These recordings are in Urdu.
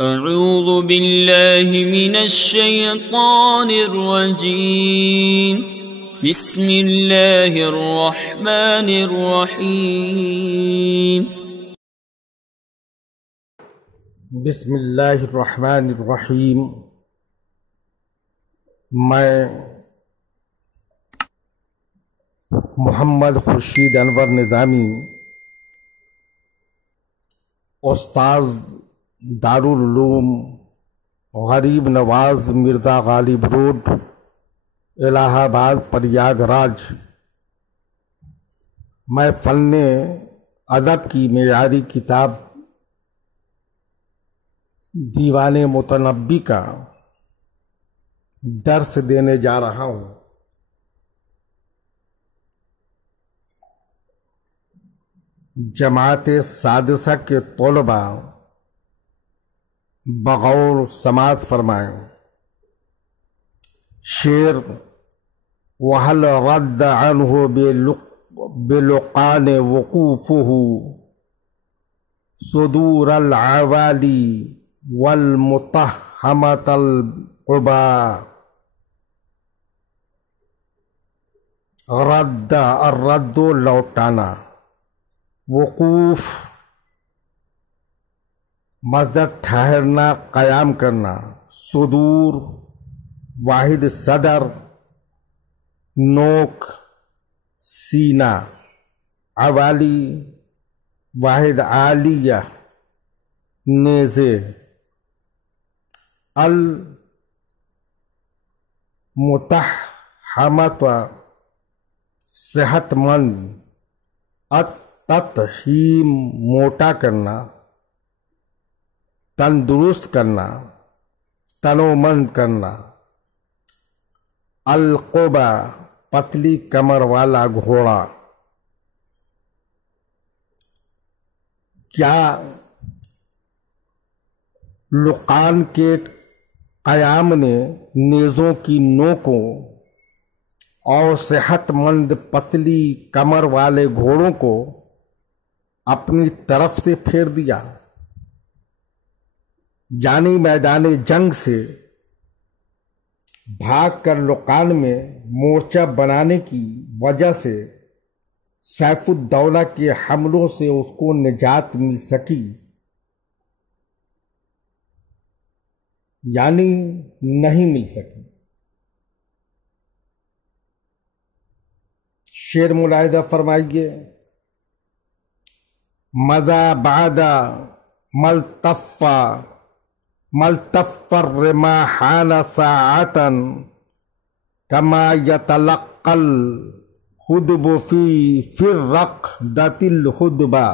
اعوذ باللہ من الشیطان الرجیم بسم اللہ الرحمن الرحیم بسم اللہ الرحمن الرحیم۔ میں محمد خورشید انور نظامی، استاذ دارالعلوم غریب نواز مرزا غالب روڈ، الہ آباد، پریاگ راج، میں فن ادب کی معیاری کتاب دیوان متنبی کا درس دینے جا رہا ہوں۔ جماعت سادسہ کے طلباء بغور سماعت فرمائیں۔ شعر: وَهَلْ رَدَّ عَنْهُ بِلُقَانِ وُقُوفُهُ صُدُورَ الْعَوَالِي وَالْمُتَحَّمَةَ الْقُبَى۔ رد، الرد لوٹانا، وقوف مصدر ٹھہرنا، قیام کرنا، صدور واحد صدر، نوک سینہ، عوالی واحد عالیہ نیزے، المتحمت صحت مند، التطہیم موٹا کرنا، تندرست کرنا، تنومند کرنا، القبا پتلی کمر والا گھوڑا۔ کیا لقان کے قیام نے نیزوں کی نوکوں اور صحت مند پتلی کمر والے گھوڑوں کو اپنی طرف سے پھیر دیا؟ یعنی میدان جنگ سے بھاگ کر لقان میں مورچہ بنانے کی وجہ سے سیف الدولہ کے حملوں سے اس کو نجات مل سکی؟ یعنی نہیں مل سکی۔ شعر ملاحظہ فرمائیے: مزا بعد ملتف الرماحان ساعتا کما یتلقى الحدب فی الرقدة الحدبا۔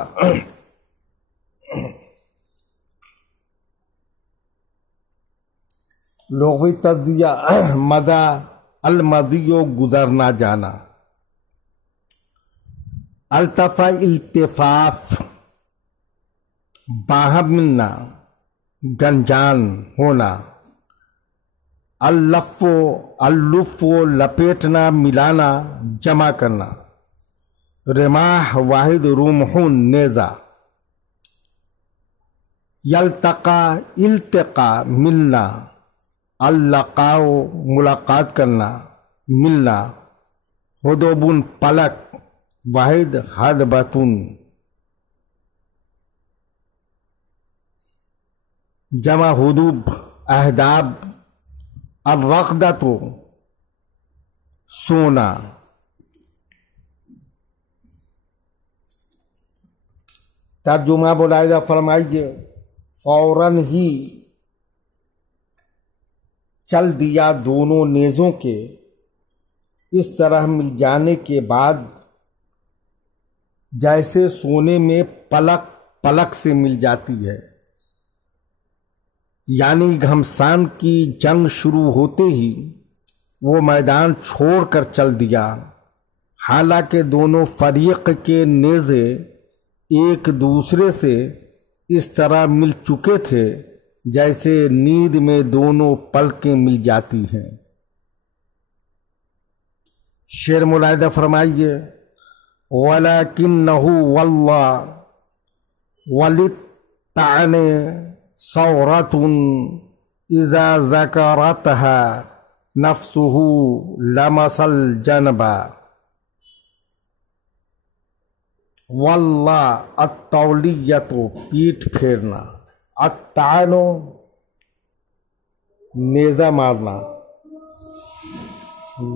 لغوی تجزیہ: مزا المضی گزرنا جانا، التفا التفاف باہم ملنا، گنجان ہونا، اللف لپیٹنا، ملانا، جمع کرنا، رماح واحد رمحون نیزہ، یلتقا التقا ملنا، اللقاء ملاقات کرنا، ملنا، حدبن پلک واحد حدبتن، جمع حدوب اہداب، الرقدۃ سونا۔ ترجمہ ملاحظہ فرمائیے: فوراً ہی چل دیا دونوں نیزوں کے اس طرح مل جانے کے بعد جیسے سونے میں پلک پلک سے مل جاتی ہے۔ یعنی گھمسان کی جنگ شروع ہوتے ہی وہ میدان چھوڑ کر چل دیا، حالانکہ دونوں فریق کے نیزے ایک دوسرے سے اس طرح مل چکے تھے جیسے نیند میں دونوں پلکیں مل جاتی ہیں۔ شعر ملاحظہ فرمائیے: وَلَكِنَّهُ وَاللَّهُ وَلِلطَّعْنِ صورۃ اذا ذکرتها نفسه لمس الجنب واللہ التولیۃ پیٹھ پھیرنا، الطعن نیزہ مارنا،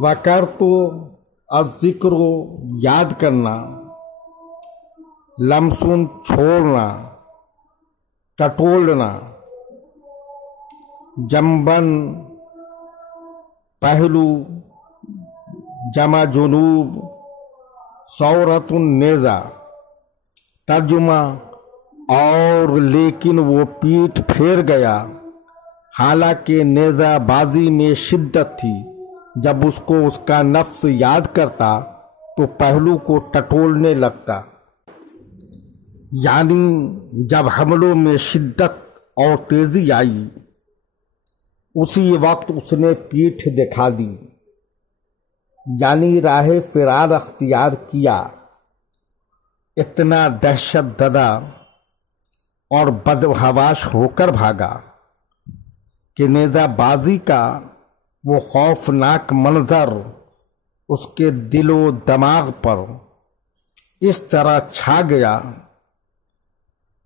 ذکرت الذکر یاد کرنا، لمسن چھوڑنا ٹٹولنا، جنبن پہلو جمع جنوب، صورت نیزہ۔ ترجمہ: اور لیکن وہ پیٹھ پھیر گیا، حالانکہ نیزہ بازی میں شدت تھی۔ جب اس کو اس کا نفس یاد کرتا تو پہلو کو ٹٹولنے لگتا، یعنی جب حملوں میں شدت اور تیزی آئی اسی وقت اس نے پیٹھ دکھا دی، یعنی راہ فرار اختیار کیا۔ اتنا دہشت زدہ اور بدحواس ہو کر بھاگا کہ نیزہ بازی کا وہ خوفناک منظر اس کے دل و دماغ پر اس طرح چھا گیا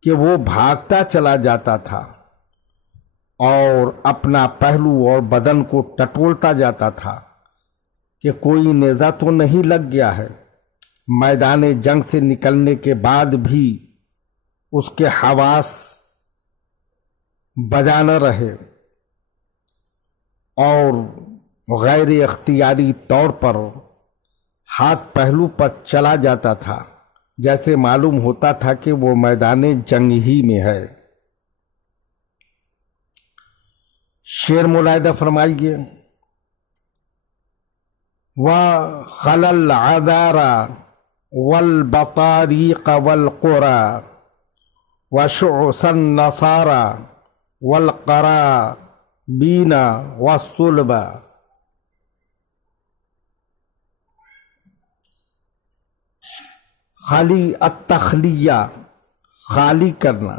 کہ وہ بھاگتا چلا جاتا تھا اور اپنا پہلو اور بدن کو ٹٹولتا جاتا تھا کہ کوئی نیزہ تو نہیں لگ گیا ہے۔ میدان جنگ سے نکلنے کے بعد بھی اس کے حواس بجا نہ رہے اور غیر اختیاری طور پر ہاتھ پہلو پر چلا جاتا تھا، جیسے معلوم ہوتا تھا کہ وہ میدان جنگ ہی میں ہے۔ شعر ملاحظہ فرمائیے: وَخَلَى الْعَذَارَ وَالْبَطَارِيقَ وَالْقُرَى وَشُعُثَ النَّصَارَى وَالْقَرَابِينَ وَالصُّلْبَ۔ خالی التخلیہ خالی کرنا،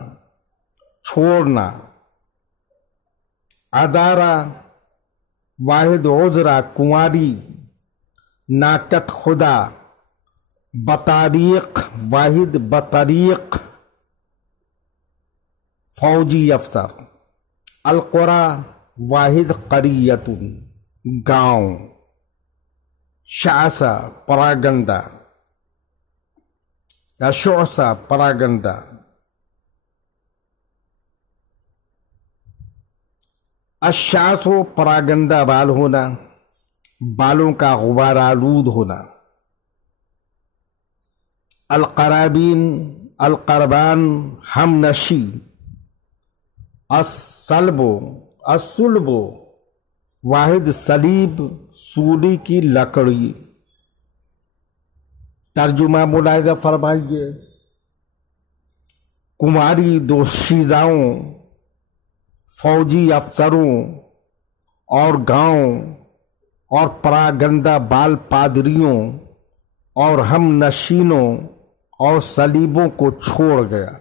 چھوڑنا، عذارہ واحد عذرا کنواری ناقت خدا، بطاریق واحد بطریق فوجی افسر، القرى واحد قریۃ گاؤں، شعث پراگندہ یا شعث پراگندہ۔ الشعث پراگندہ بال ہونا، بالوں کا غبار آلود ہونا۔ القرابین القربان ہم نشی، الصلب واحد صلیب سولی کی لکڑی۔ ترجمہ ملاحظہ فرمائیے: کماری دوشیزاؤں، فوجی افسروں اور گاؤں اور پراگندہ بال پادریوں اور ہم نشینوں اور صلیبوں کو چھوڑ گیا،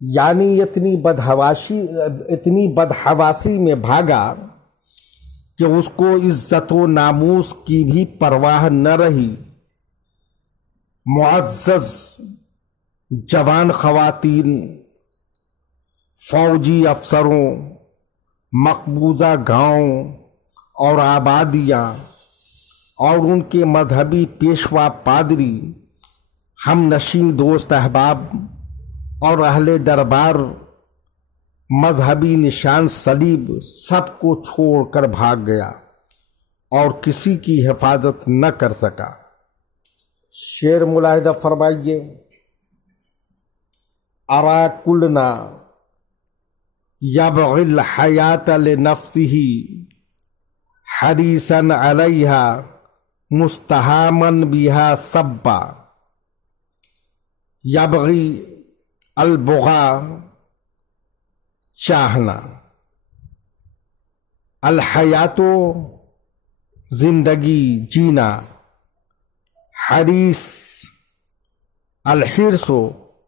یعنی اتنی بدحواسی میں بھاگا کہ اس کو عزت و ناموس کی بھی پرواہ نہ رہی۔ معزز جوان خواتین، فوجی افسروں، مقبوضہ گاؤں اور آبادیاں اور ان کے مذہبی پیشوا پادری، ہم نشین دوست احباب اور اہل دربار، مذہبی نشان صلیب سب کو چھوڑ کر بھاگ گیا اور کسی کی حفاظت نہ کر سکا۔ شعر ملاحظہ فرمائیے: ارا کلنا یبغی الحیات لنفسہ حریصا علیہا مستحاما بہا صبا۔ یبغی البغا چاہنا، الحیات زندگی جینا، حریص الحرص